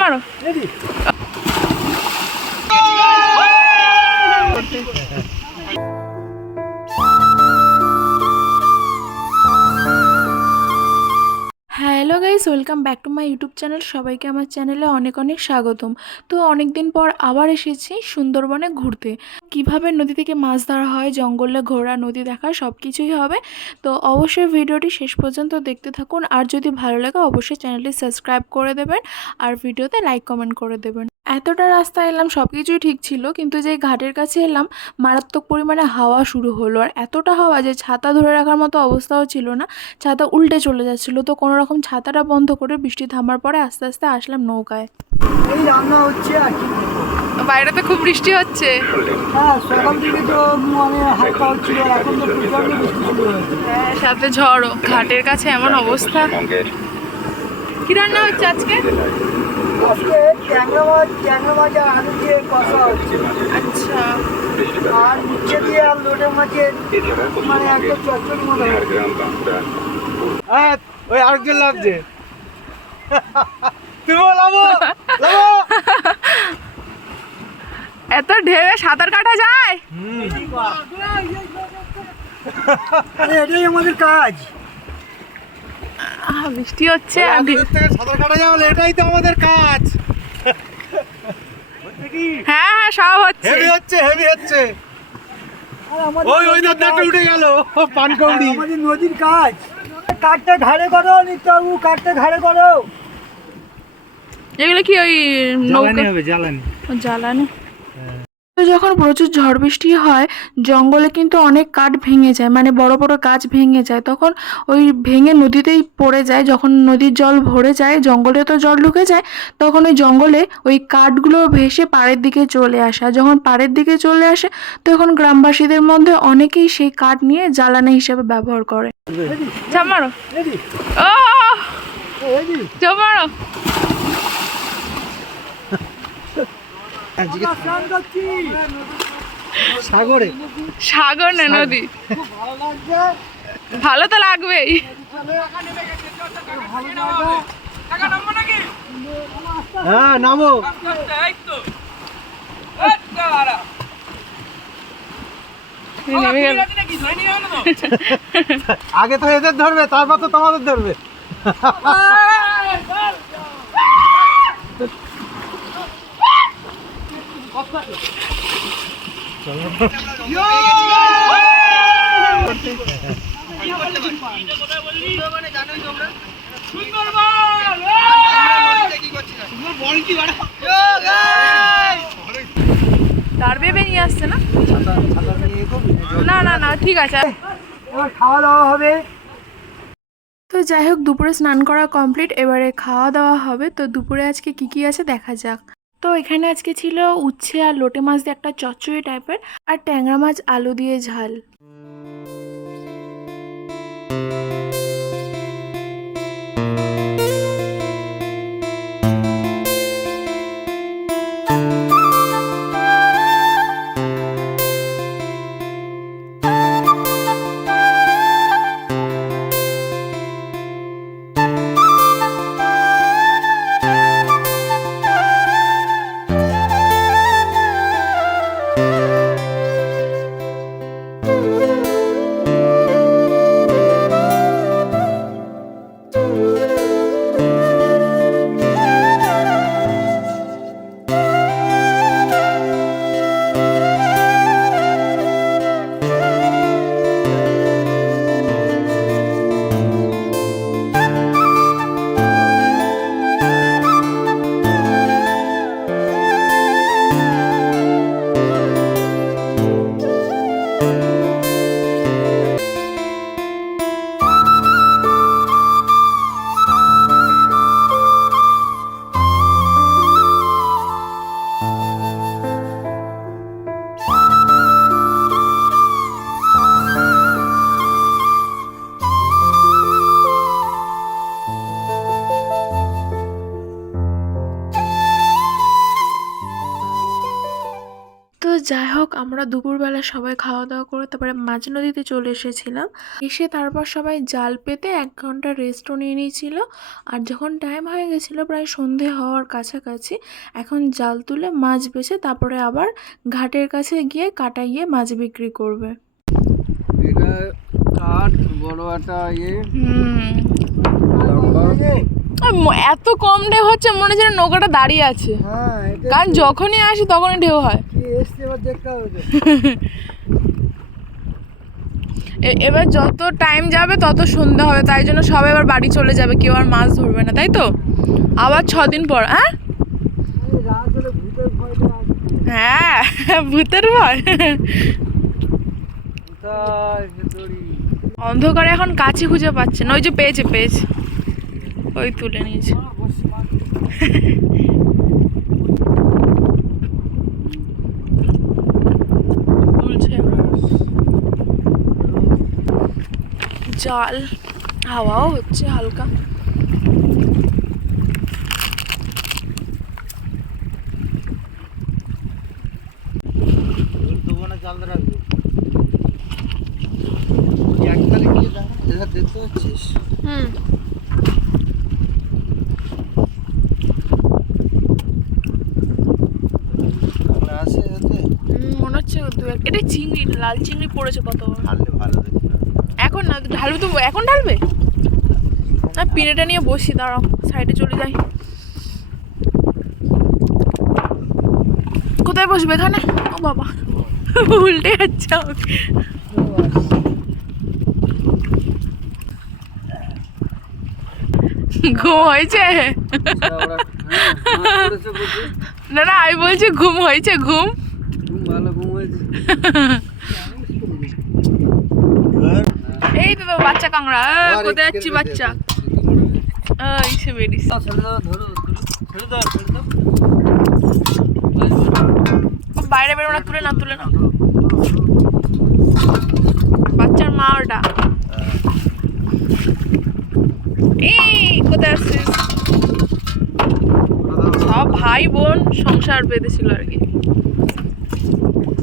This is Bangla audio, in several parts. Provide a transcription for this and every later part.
মারো। Hello guys, welcome back to my YouTube channel. সবাইকে আমার চ্যানেলে অনেক অনেক স্বাগতম। তো অনেক দিন পর আবার এসেছি সুন্দরবনে ঘুরতে। কিভাবে নদী থেকে মাছ ধরা হয়, জঙ্গলে ঘোরা, নদী দেখা সব কিছুই হবে। তো অবশ্যই ভিডিওটি শেষ পর্যন্ত দেখতে থাকুন। আর যদি ভালো লাগে অবশ্যই চ্যানেলটি সাবস্ক্রাইব করে দেবেন আর ভিডিওতে লাইক কমেন্ট করে দেবেন। এতটা রাস্তা এলাম, সব কিছুই ঠিক ছিল, কিন্তু যে ঘাটের কাছে এলাম মারাত্মক পরিমাণে হাওয়া শুরু হলো। আর এতটা হাওয়া যে ছাতা ধরে রাখার মতো অবস্থাও ছিল না, ছাতা উল্টে চলে যাচ্ছিলো। তো কোনো রকম ছাতাটা বন্ধ করে বৃষ্টি থামার পরে আস্তে আস্তে আসলাম নৌকায়। এই রান্না হচ্ছে আর কি। বাইরেতে খুব বৃষ্টি হচ্ছে। হ্যাঁ, সকাল থেকে তো মানে হালকা হচ্ছিল, এখন তো প্রচন্ড বৃষ্টি শুরু হয়েছে। হ্যাঁ, সাথে ঝড়ও। ঘাটের কাছে এমন অবস্থা। কি রান্না হচ্ছে আজকে? আজকে ট্যাংরা মাছ আর আলু দিয়ে কষা হচ্ছে। আচ্ছা। আর নিচে দিয়ে আর লোটে মাছের মানে একটা চচ্চড়ি মতো হচ্ছে। হ্যাঁ, ওই আরেকজন লাগছে। এত ঢেউয়ে সাঁতার কাটা যায়? এটাই আমাদের কাজ। বৃষ্টি হচ্ছে আর সাঁতার কাটা যাবে, এটাই তো আমাদের কাজ। হ্যাঁ হ্যাঁ, সব হচ্ছে। হেভি হচ্ছে। ওই দাঁতটা উঠে গেল পানকৌড়ি। আমাদের নদীর কাজ। কাটতে ঘাড়ে করো নিত্যবাবু, কাটতে ঘাড়ে করো। এগুলো কি ওই নৌকা? জ্বালানি। তো যখন প্রচুর ঝড় বৃষ্টি হয় জঙ্গলে কিন্তু অনেক কাঠ ভেঙে যায়, মানে বড় বড় গাছ ভেঙে যায়, তখন ওই ভেঙে নদীতেই পড়ে যায়। যখন নদীর জল ভরে যায়, জঙ্গলে তো জল ঢুকে যায়, তখন ওই জঙ্গলে ওই কাঠগুলো ভেসে পাড়ের দিকে চলে আসে। আর যখন পাড়ের দিকে চলে আসে তখন গ্রামবাসীদের মধ্যে অনেকেই সেই কাঠ নিয়ে জ্বালানি হিসেবে ব্যবহার করে। মারো। ও মারো। সাগরে, সাগর না নদী। ভালো তো লাগবেই। হ্যাঁ, নামো। আগে তো এদের ধরবে, তারপর তো তোমাদের ধরবে। তার বেবে নিয়ে আসছে না? না না না, ঠিক আছে। এবার খাওয়া দাওয়া হবে। তো যাই হোক, দুপুরে স্নান করা কমপ্লিট, এবারে খাওয়া দাওয়া হবে। তো দুপুরে আজকে কি কি আছে দেখা যাক। তো এখানে আজকে ছিল উচ্ছে আর লোটে মাছ দিয়ে একটা চচ্চড়ি টাইপের, আর ট্যাংরা মাছ আলু দিয়ে ঝাল। যাই হোক, আমরা দুপুরবেলা সবাই খাওয়া দাওয়া করে তারপরে মাঝ নদীতে চলে এসেছিলাম। এসে তারপর সবাই জাল পেতে 1 ঘন্টা রেস্টও নিয়ে নিয়েছিল। আর যখন টাইম হয়ে গেছিলো প্রায় সন্ধে হওয়ার কাছাকাছি, এখন জাল তুলে মাছ বেছে তারপরে আবার ঘাটের কাছে গিয়ে কাটায় গিয়ে মাছ বিক্রি করবে। এটা কাঠ বড় একটা এত কম ঢেউ হচ্ছে, মনে হচ্ছে নৌকাটা দাঁড়িয়ে আছে। হ্যাঁ, কারণ যখনই আসি তখনই ঢেউ হয়। এবার দেখতে হবে তো। এবার যত টাইম যাবে তত সন্ধ্যা হবে, তাই জন্য সবাই এবার বাড়ি চলে যাবে, কেউ আর মাছ ধরবে না, তাই তো? আবার 6 দিন পর। হ্যাঁ রাত হলে ভূতের ভয়টা আছে। হ্যাঁ, ভূতের ভয়। কোথায় ভেতরি? অন্ধকারে এখন কাছে খুঁজে পাচ্ছে না। ওই যে পেয়েছে, ওই তুলে নিয়েছে। তুলছে জাল, হাওয়াও হচ্ছে হালকা। দোকানে জাল রাখবো। একবারে গিয়ে দেখা দেখতে পাচ্ছিস? আছে এতে? মনে হচ্ছে এটা চিংড়ি, লাল চিংড়ি পড়েছে কত। ঢাললে ভালো দেখতে। এখন না ঢালবে তো, এখন ঢালবে না। পিনেটা নিয়ে বসি, দাঁড়াও সাইডে চলে যাই। কোথায় বসবে? এখানে? ও বাবা, উল্টে যাচ্ছে আমাকে। ঘুম হয়েছে? না না, আমি বলছি ঘুম হয়েছে। ঘুম ভালো ঘুম হয়েছে। এই তো বাচ্চা কাংড়া। কোথায় যাচ্ছি বাচ্চা? এসে বেরিয়েছে। বাইরে বেরো না, তুলে না। বাচ্চার মা ওটা। এই কোথায় আসছিস? সব ভাই বোন সংসার বেঁধেছিল আর কি।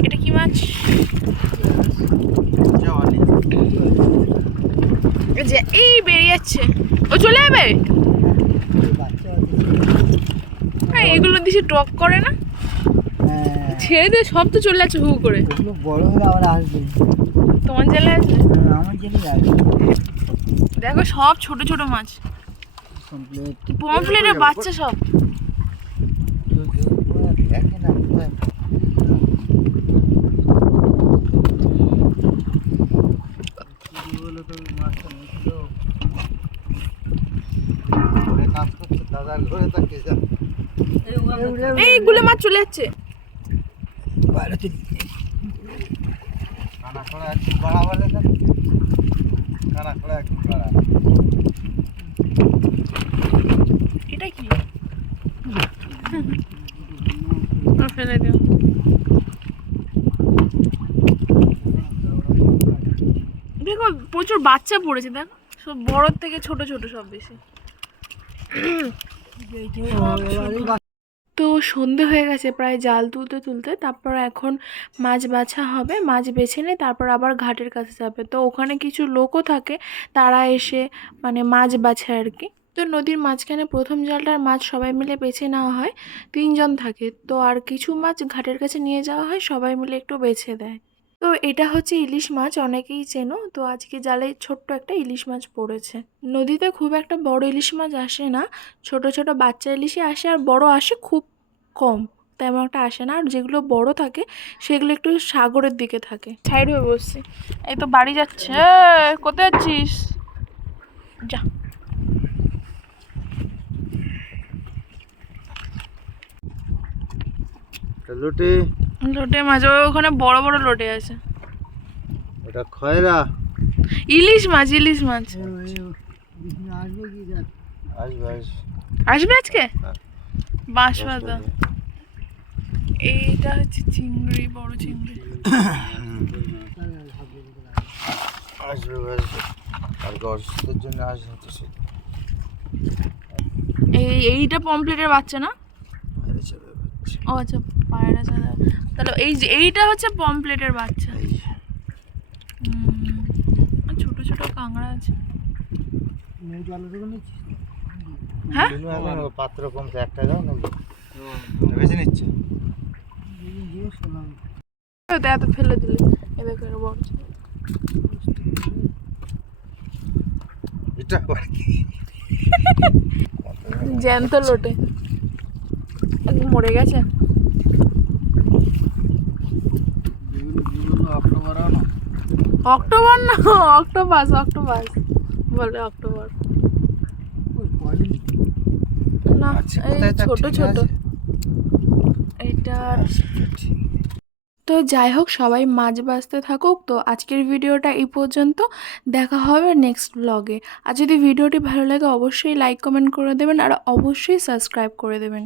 এটা কি মাছ? যে এই বেরিয়ে যাচ্ছে, ও চলে যাবে। হ্যাঁ, এগুলো দিছি টক করে না, ছেড়ে দে, সব তো চলে যাচ্ছে হু করে। বড় হলে আবার আসবে। তোমার জেলে আসবে? আমার জেলে আসবে। দেখো সব ছোট ছোট মাছ, পমফ্লেটের বাচ্চা সব। দেখে না কোথায়। এইগুলো মাছ চলে যাচ্ছে। এটা কি? ফেলে দিও। দেখো প্রচুর বাচ্চা পড়েছে, দেখো সব বড়র থেকে ছোট ছোট সব বেশি। তো সন্ধে হয়ে গেছে প্রায়, জাল তুলতে তুলতে। তারপর এখন মাছ বাছা হবে, মাছ বেছে নিয়ে তারপর আবার ঘাটের কাছে যাবে। তো ওখানে কিছু লোকও থাকে, তারা এসে মানে মাছ বাছে আর কি। তো নদীর মাঝখানে প্রথম জালটার মাছ সবাই মিলে বেছে নেওয়া হয়, 3 জন থাকে। তো আর কিছু মাছ ঘাটের কাছে নিয়ে যাওয়া হয়, সবাই মিলে একটু বেছে দেয়। তো এটা হচ্ছে ইলিশ মাছ, অনেকেই চেনো। তো আজকে জালে ছোট্ট একটা ইলিশ মাছ পড়েছে। নদীতে খুব একটা বড় ইলিশ মাছ আসে না, ছোট ছোট বাচ্চা ইলিশই আসে, আর বড় আসে খুব কম, তেমন একটা আসে না। আর যেগুলো বড় থাকে সেগুলো একটু সাগরের দিকে থাকে। সাইড হয়ে বসছি। এই তো বাড়ি যাচ্ছে। কোথায় যাচ্ছিস? যা। লোটে মাছ, ওখানে বড় বড় লোটে আছে। এটা খয়রা ইলিশ মাছ। আসবে আজকে বাঁশ পাতা। এইটা হচ্ছে চিংড়ি, বড় চিংড়ি। আসবে আর গর্ষের জন্য আসবে তো। এইটা পমফ্লেটের বাচ্চা না? ও আচ্ছা, পায়রা ছাড়া তাহলে এইটা হচ্ছে পমপ্লেটের বাচ্চা। ছোট ছোট কাঁকড়া আছে। হ্যাঁ পাত্র কমছে, একটা যাও না বেশি নিচ্ছে। এত ফেলে দিলে এবার বড় এটা জ্যান্ত লোটে মরে গেছে। অক্টোবর না, অক্টোপাস বলে অক্টোবর না, এই ছোট ছোট এটা। তো যাই হোক, সবাই মাছ বাছতে থাকুক। তো আজকের ভিডিওটা এই পর্যন্ত, দেখা হবে নেক্সট ব্লগে। আর যদি ভিডিওটি ভালো লাগে অবশ্যই লাইক কমেন্ট করে দেবেন আর অবশ্যই সাবস্ক্রাইব করে দেবেন।